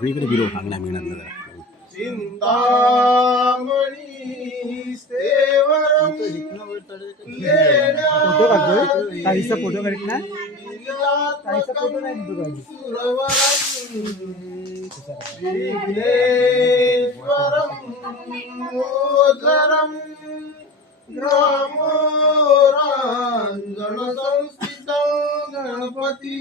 सगळीकडे बिरो सांगण्या मिळणार जरा चिंतामणी सेवरम काहीचा फोटो काढत ना काहीचा फोटो नाही तू काढतो विघ्नेश्वरम संस्थित गणपती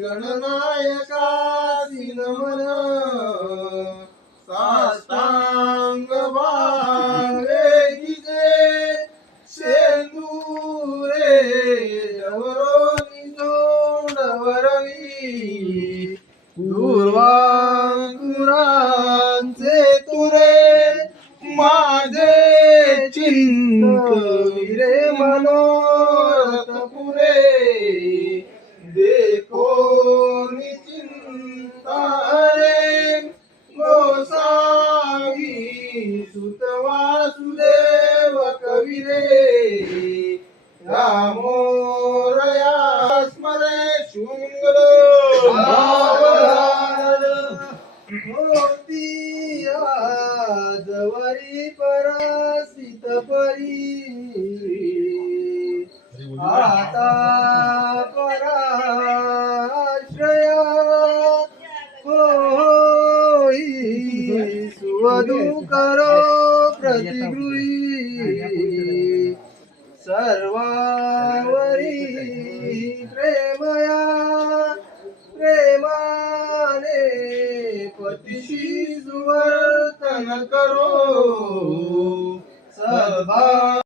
गणनायका नमन साष्टांग भावे गिजे शेंदुरे डवरोनी जोडवरवी दुर्वांकुरांचे तुरे माझे चिंतविरे मनो कविरे रामोरया स्मरे शुंगल होती आजवरी परासित परी। आता पराश्रया होई सुवधू करो प्रतिगृही। सर्वावरी प्रेमया प्रेमाने पतिशी सुवर्तन करो. सभा